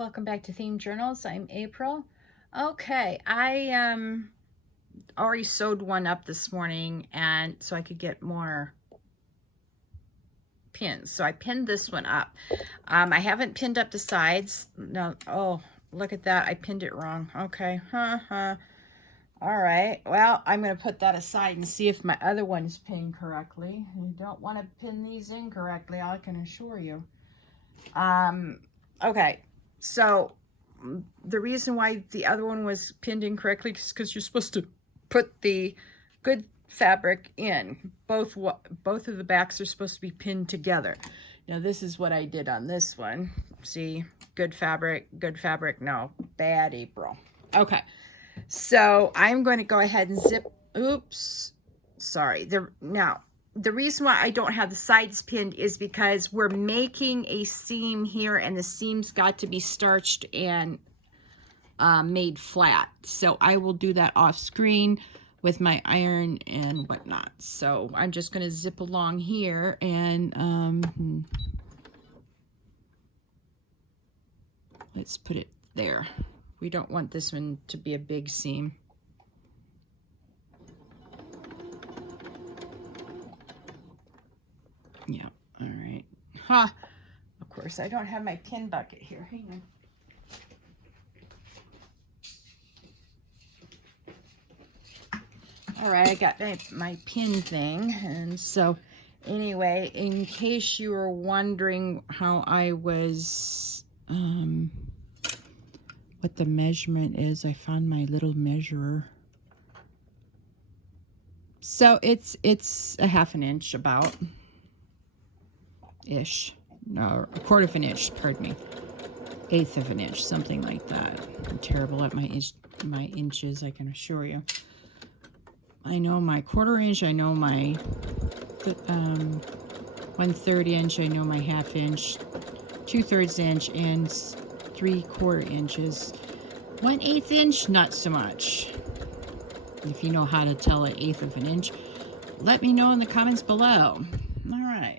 Welcome back to Themed Journals. I'm April. Okay, I already sewed one up this morning, and so I could get more pins. So I pinned this one up. I haven't pinned up the sides. No, oh, look at that. I pinned it wrong. Okay. All right. Well, I'm going to put that aside and see if my other one's pinned correctly. You don't want to pin these incorrectly, I can assure you. Okay. So the reason why the other one was pinned incorrectly is because you're supposed to put the good fabric in. Both of the backs are supposed to be pinned together. Now this is what I did on this one. See, good fabric, no, bad April. Okay, so I'm going to go ahead and zip, oops, sorry. Now, the reason why I don't have the sides pinned is because we're making a seam here, and the seam's got to be starched and made flat. So I will do that off screen with my iron and whatnot. So I'm just going to zip along here and let's put it there. We don't want this one to be a big seam. Yeah, all right. Ha! Of course, I don't have my pin bucket here. Hang on. All right, I got my pin thing. And so, anyway, in case you were wondering how I was, what the measurement is, I found my little measurer. So, it's a half an inch about. Ish. No, a quarter of an inch, pardon me. Eighth of an inch, something like that. I'm terrible at my inches, I can assure you. I know my quarter inch, I know my 1/3 inch, I know my half inch, 2/3 inch, and 3/4 inches. 1/8 inch, not so much. If you know how to tell an eighth of an inch, let me know in the comments below. All right.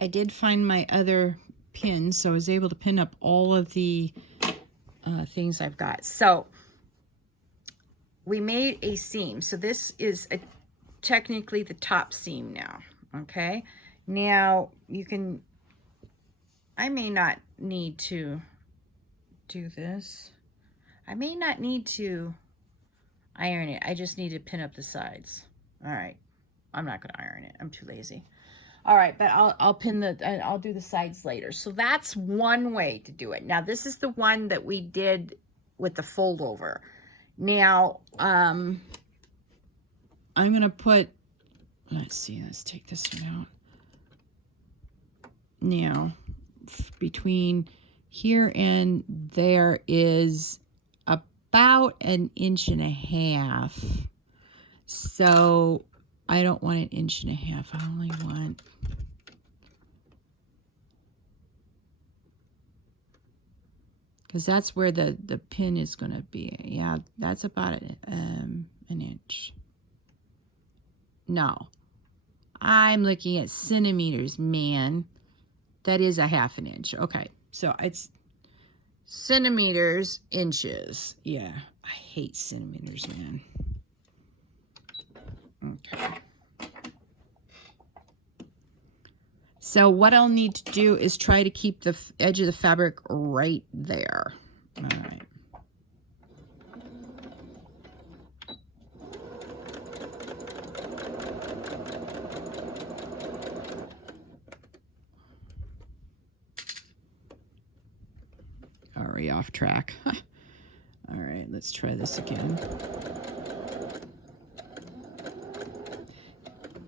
I did find my other pins, so I was able to pin up all of the things I've got. So we made a seam. So this is technically the top seam now, okay? Now you can, I may not need to do this. I may not need to iron it. I just need to pin up the sides. All right, I'm not gonna iron it. I'm too lazy. All right, but I'll do the sides later. So that's one way to do it. Now this is the one that we did with the fold over. Now I'm gonna put, let's see, let's take this one out. Now between here and there is about 1.5 inches. So I don't want 1.5 inches. I only want, because that's where the pin is going to be. Yeah, that's about an inch. No, I'm looking at centimeters, man. That is 1/2 inch. Okay, so it's centimeters, inches. Yeah, I hate centimeters, man. So what I'll need to do is try to keep the edge of the fabric right there. All right. Already off track. All right, let's try this again.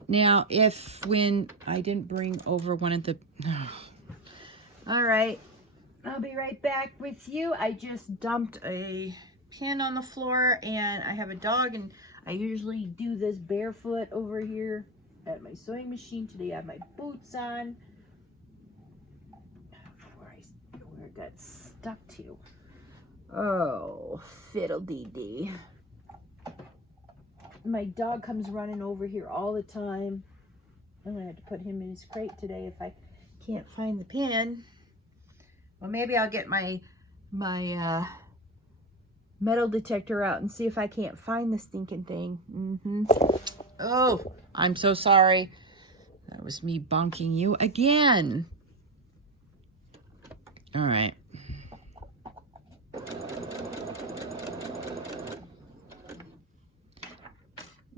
Now, when I didn't bring over one of the... All right, I'll be right back with you. I just dumped a pin on the floor, and I have a dog, and I usually do this barefoot over here at my sewing machine. Today I have my boots on. Where it got stuck to. Oh, fiddle-dee-dee. My dog comes running over here all the time. I'm gonna have to put him in his crate today if I can't find the pin. Well, maybe I'll get my metal detector out and see if I can't find the stinking thing. Oh, I'm so sorry. That was me bonking you again. All right.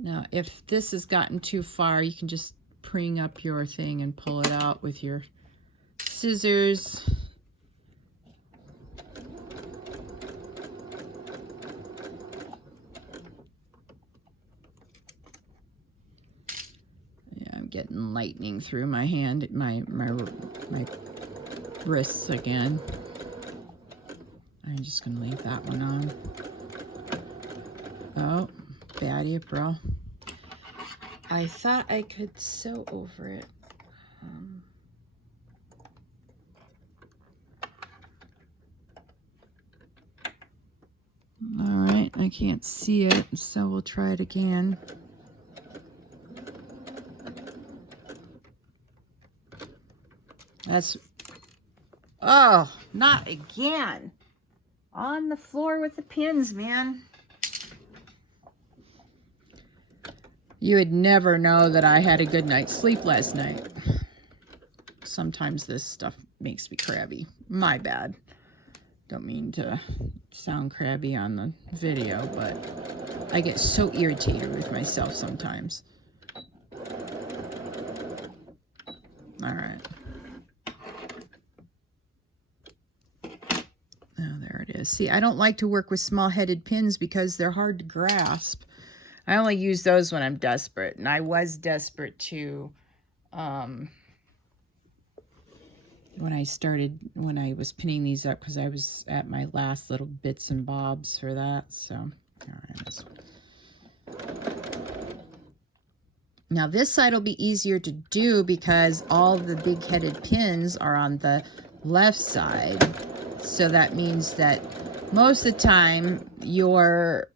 Now, if this has gotten too far, you can just bring up your thing and pull it out with your scissors. Yeah, I'm getting lightning through my hand, my wrists again. I'm just gonna leave that one on. Oh, baddie, bro. I thought I could sew over it. All right, I can't see it, so we'll try it again. That's, oh, not again. On the floor with the pins, man. You would never know that I had a good night's sleep last night. Sometimes this stuff makes me crabby. My bad. Don't mean to sound crabby on the video, but I get so irritated with myself sometimes. All right. Oh, there it is. See, I don't like to work with small-headed pins because they're hard to grasp. I only use those when I'm desperate, and I was desperate too when I was pinning these up, because I was at my last little bits and bobs for that. So, all right. Now this side will be easier to do because all the big-headed pins are on the left side. So that means that most of the time your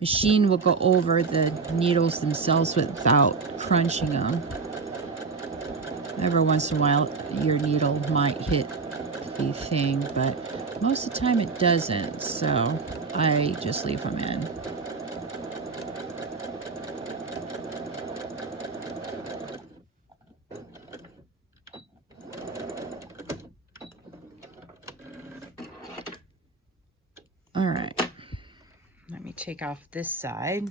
machine will go over the needles themselves without crunching them. Every once in a while, your needle might hit the thing, but most of the time it doesn't, so I just leave them in. All right. Let me take off this side.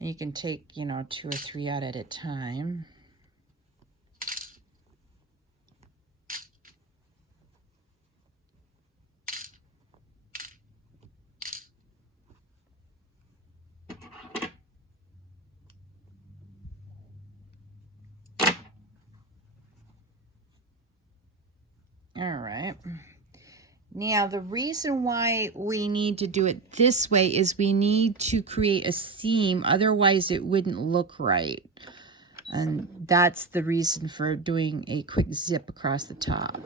And you can take, 2 or 3 out at a time. All right. Now, the reason why we need to do it this way is we need to create a seam, otherwise it wouldn't look right. And that's the reason for doing a quick zip across the top.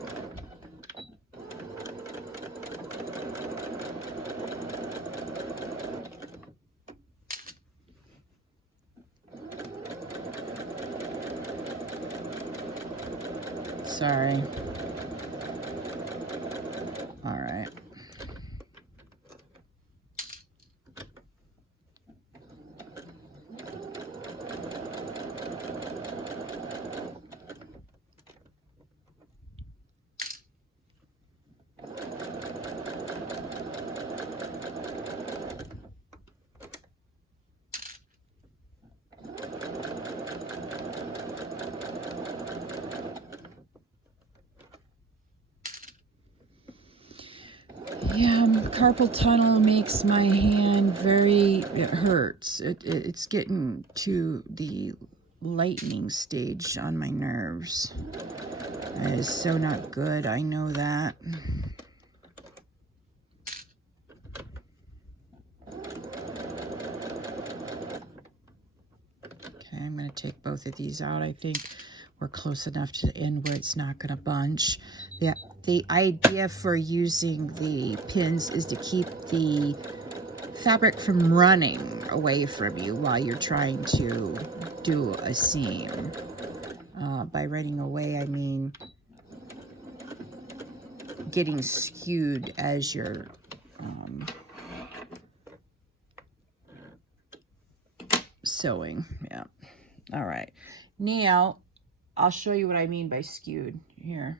Sorry. All right. carpal tunnel makes my hand it hurts. It's getting to the lightning stage on my nerves. That is so not good, I know that. Okay, I'm going to take both of these out. I think we're close enough to the end where it's not going to bunch. The idea for using the pins is to keep the fabric from running away from you while you're trying to do a seam. By running away, I mean getting skewed as you're sewing. Yeah. All right. Now, I'll show you what I mean by skewed here.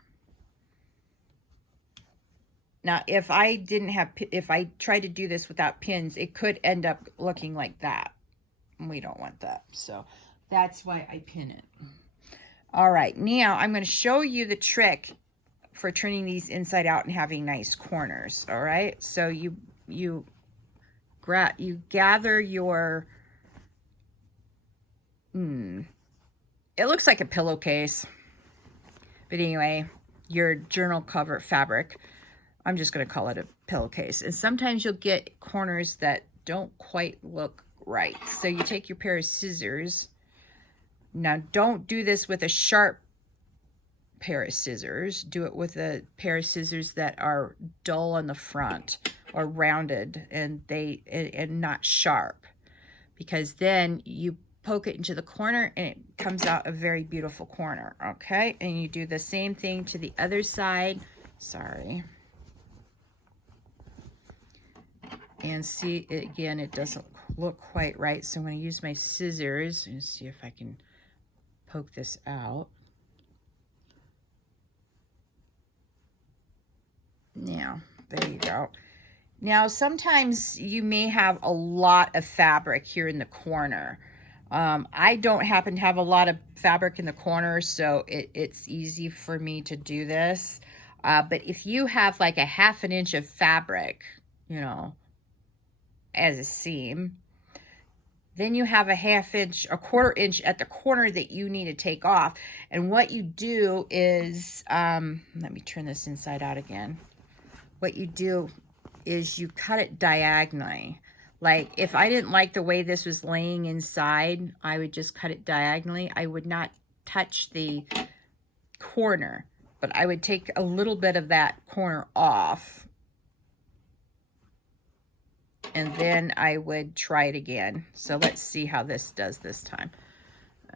Now, if I tried to do this without pins, it could end up looking like that. We don't want that. So that's why I pin it. All right. Now, I'm going to show you the trick for turning these inside out and having nice corners. All right. So you gather your, it looks like a pillowcase. But anyway, your journal cover fabric. I'm just going to call it a pillowcase. And sometimes you'll get corners that don't quite look right. So you take your pair of scissors. Now, don't do this with a sharp pair of scissors. Do it with a pair of scissors that are dull on the front or rounded and not sharp. Because then you poke it into the corner and it comes out a very beautiful corner. Okay? And you do the same thing to the other side. Sorry. And see, again, it doesn't look quite right. So I'm going to use my scissors and see if I can poke this out. Now, there you go. Now, sometimes you may have a lot of fabric here in the corner. I don't happen to have a lot of fabric in the corner, so it's easy for me to do this. But if you have like a 1/2 inch of fabric, you know, as a seam, then you have a 1/2 inch, a 1/4 inch at the corner that you need to take off. And what you do is, let me turn this inside out again. What you do is you cut it diagonally. Like if I didn't like the way this was laying inside, I would just cut it diagonally. I would not touch the corner, but I would take a little bit of that corner off. And then I would try it again. So let's see how this does this time.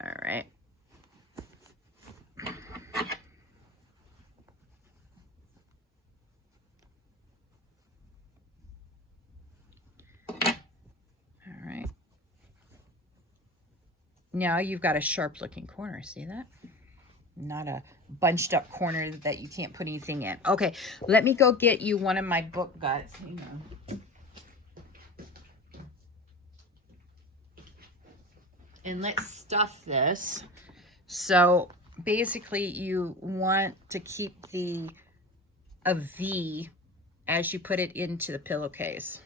All right. All right. Now you've got a sharp looking corner. See that? Not a bunched up corner that you can't put anything in. Okay, let me go get you one of my book guts. Hang on. And let's stuff this. So basically you want to keep a V as you put it into the pillowcase.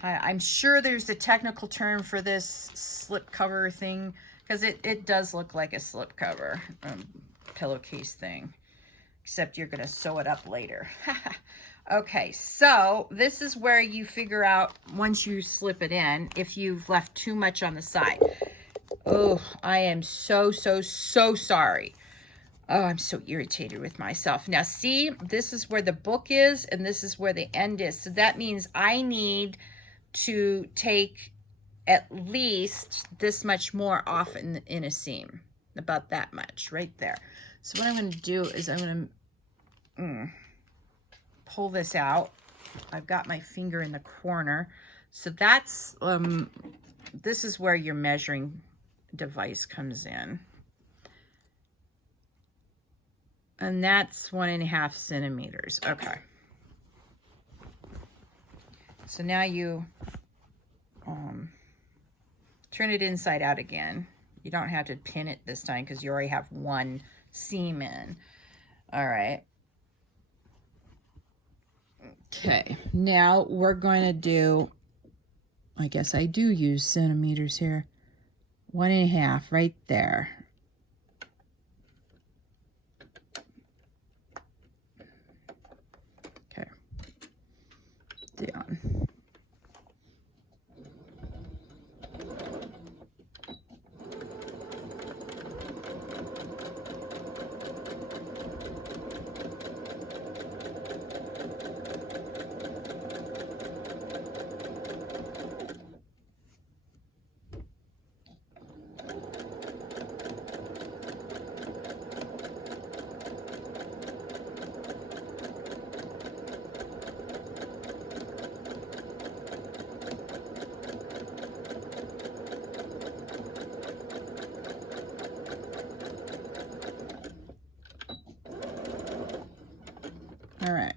I'm sure there's a technical term for this slip cover thing, because it does look like a slip cover pillowcase thing, except you're going to sew it up later. Okay, so this is where you figure out, once you slip it in, if you've left too much on the side. Oh, I am so sorry. Oh, I'm so irritated with myself. Now, see, this is where the book is, and this is where the end is. So that means I need to take at least this much more off in a seam. About that much, right there. So what I'm going to do is I'm going to pull this out. I've got my finger in the corner. So that's, this is where your measuring device comes in. And that's 1.5 centimeters. Okay. So now you turn it inside out again. You don't have to pin it this time because you already have one seam in. All right. Okay, now we're going to do, I guess I do use centimeters here. 1.5 right there. Okay, down. All right.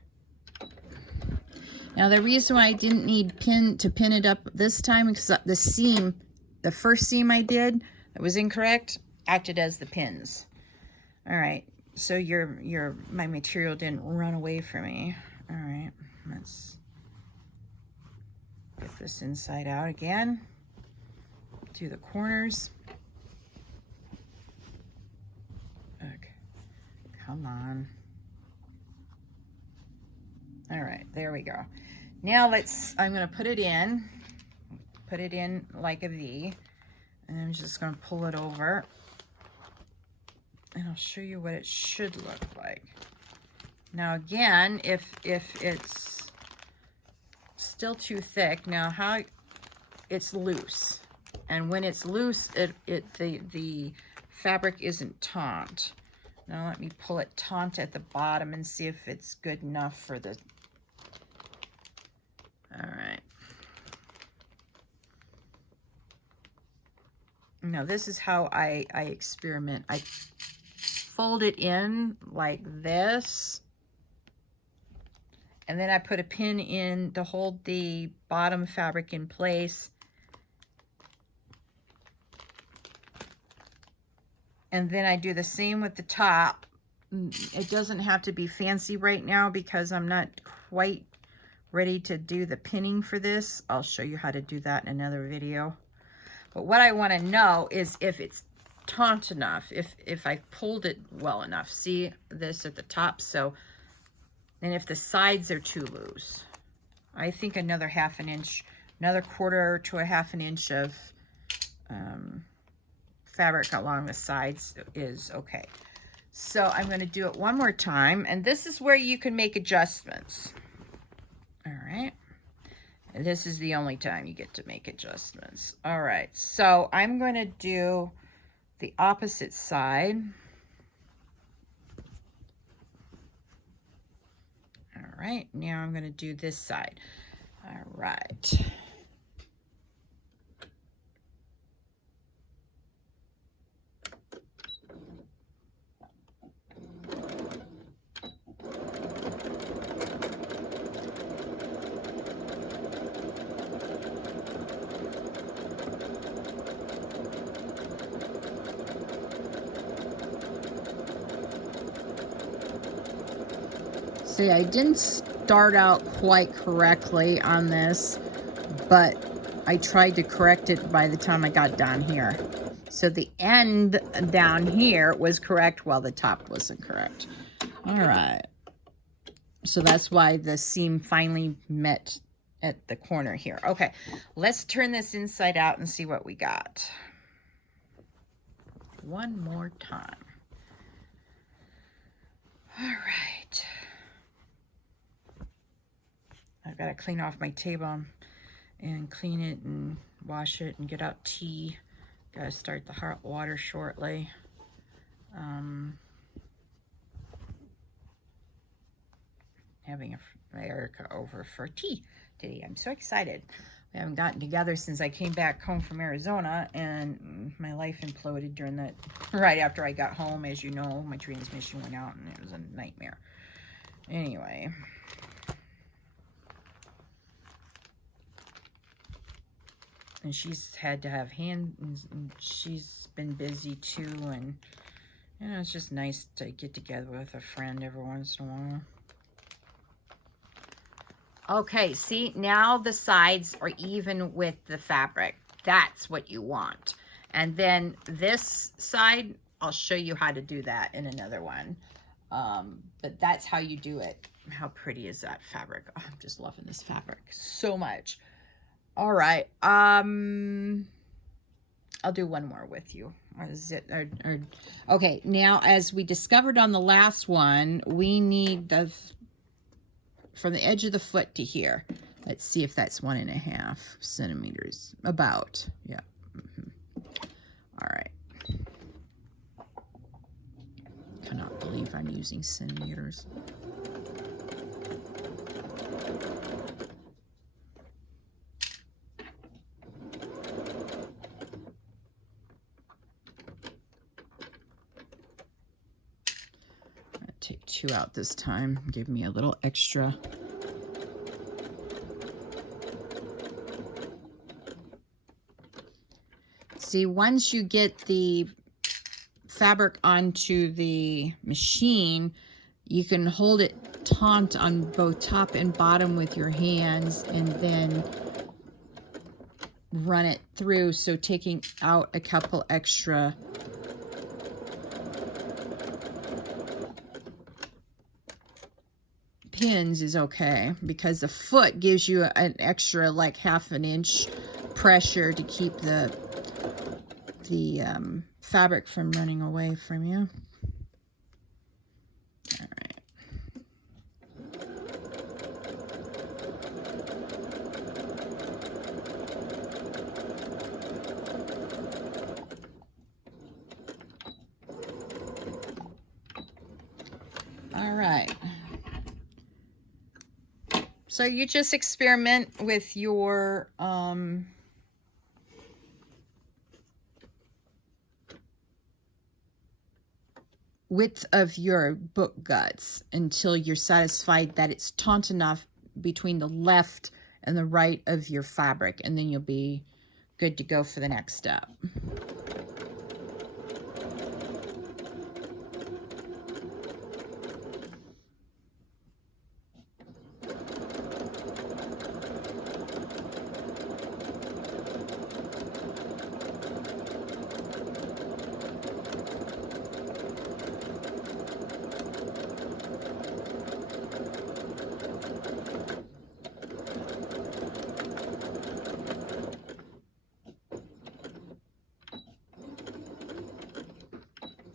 Now the reason why I didn't need to pin it up this time is because the seam, the first seam I did that was incorrect, acted as the pins. All right. So my material didn't run away from me. All right. Let's get this inside out again. Do the corners. Okay. Come on. All right, there we go. Now I'm gonna put it in like a V, and I'm just gonna pull it over, and I'll show you what it should look like. Now again, if it's still too thick, now how it's loose, and when it's loose, the fabric isn't taut. Now let me pull it taut at the bottom and see if it's good enough for the. All right. Now this is how I experiment. I fold it in like this, and then I put a pin in to hold the bottom fabric in place. And then I do the same with the top. It doesn't have to be fancy right now because I'm not quite ready to do the pinning for this. I'll show you how to do that in another video. But what I want to know is if it's taut enough, if I pulled it well enough. See this at the top? So, and if the sides are too loose, I think another 1/2 inch, another 1/4 to 1/2 inch of fabric along the sides is okay. So I'm going to do it one more time, and this is where you can make adjustments. All right. And this is the only time you get to make adjustments. All right. So I'm going to do the opposite side. All right. Now I'm going to do this side. All right. See, I didn't start out quite correctly on this, but I tried to correct it by the time I got down here. So the end down here was correct while the top wasn't correct. All right. So that's why the seam finally met at the corner here. Okay, let's turn this inside out and see what we got. One more time. All right. I've got to clean off my table and clean it and wash it and get out tea. Got to start the hot water shortly. Having Erica over for tea today. I'm so excited. We haven't gotten together since I came back home from Arizona, and my life imploded during that, right after I got home. As you know, my transmission went out and it was a nightmare. Anyway. And she's had to have hands, and she's been busy too, and you know, it's just nice to get together with a friend every once in a while. Okay, see, now the sides are even with the fabric. That's what you want. And then this side, I'll show you how to do that in another one. But that's how you do it. How pretty is that fabric? Oh, I'm just loving this fabric so much. All right. I'll do one more with you. Okay, now as we discovered on the last one, we need from the edge of the foot to here. Let's see if that's 1.5 centimeters. About, yeah. All right. Cannot believe I'm using centimeters. Take 2 out this time. Give me a little extra. See, once you get the fabric onto the machine, you can hold it taut on both top and bottom with your hands and then run it through. So taking out a couple extra pins is okay, because the foot gives you an extra like 1/2 inch pressure to keep the fabric from running away from you. All right. All right. So you just experiment with your width of your book guts until you're satisfied that it's taut enough between the left and the right of your fabric, and then you'll be good to go for the next step.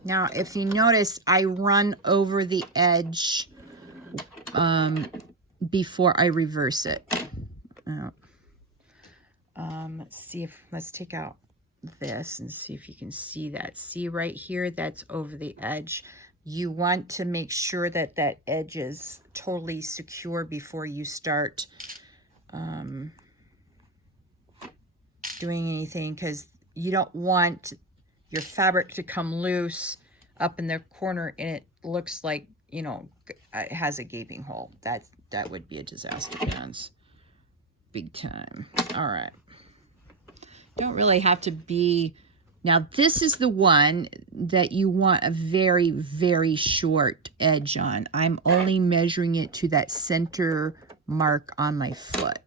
Now, if you notice, I run over the edge before I reverse it. Let's take out this and see if you can see that. See right here, that's over the edge. You want to make sure that that edge is totally secure before you start doing anything, because you don't want your fabric to come loose up in the corner and it looks like, you know, it has a gaping hole. That would be a disaster dance. Big time. All right. Don't really have to be... Now, this is the one that you want a very, very short edge on. I'm only measuring it to that center mark on my foot.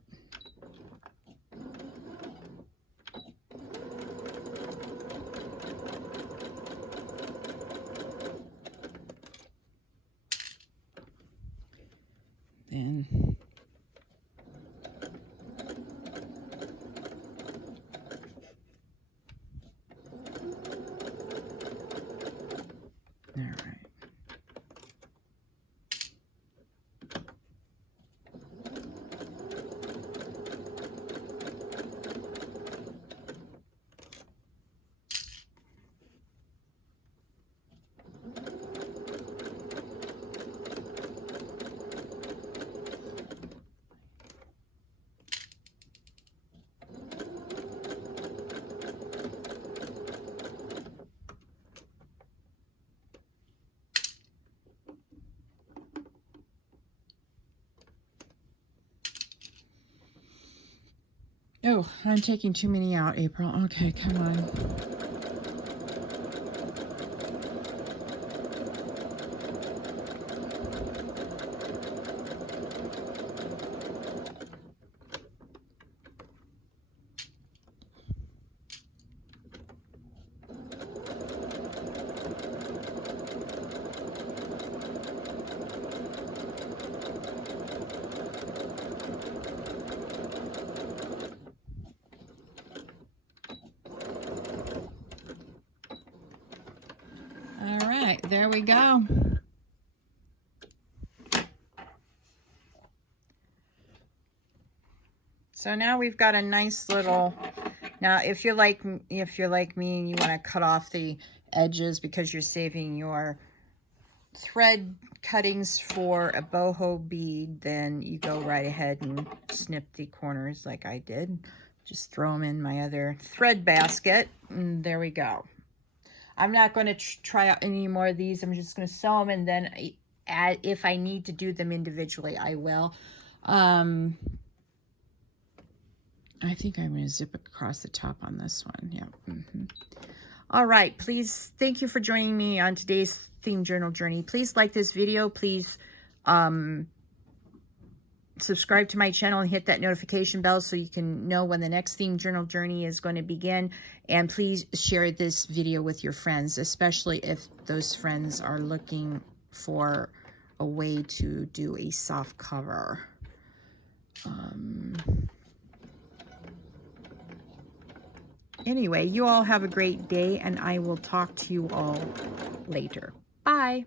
Then all right. Oh, I'm taking too many out, April. Okay, come on. there we go. So now we've got a nice little, now if you're like me and you want to cut off the edges because you're saving your thread cuttings for a boho bead, then you go right ahead and snip the corners like I did. Just throw them in my other thread basket, and there we go. I'm not going to try out any more of these. I'm just going to sew them, and then if I need to do them individually, I will. I think I'm going to zip across the top on this one. Yeah. All right. Please, thank you for joining me on today's theme journal journey. Please like this video. Please subscribe to my channel and hit that notification bell so you can know when the next theme journal journey is going to begin. And please share this video with your friends, especially if those friends are looking for a way to do a soft cover. Anyway, you all have a great day, and I will talk to you all later. Bye.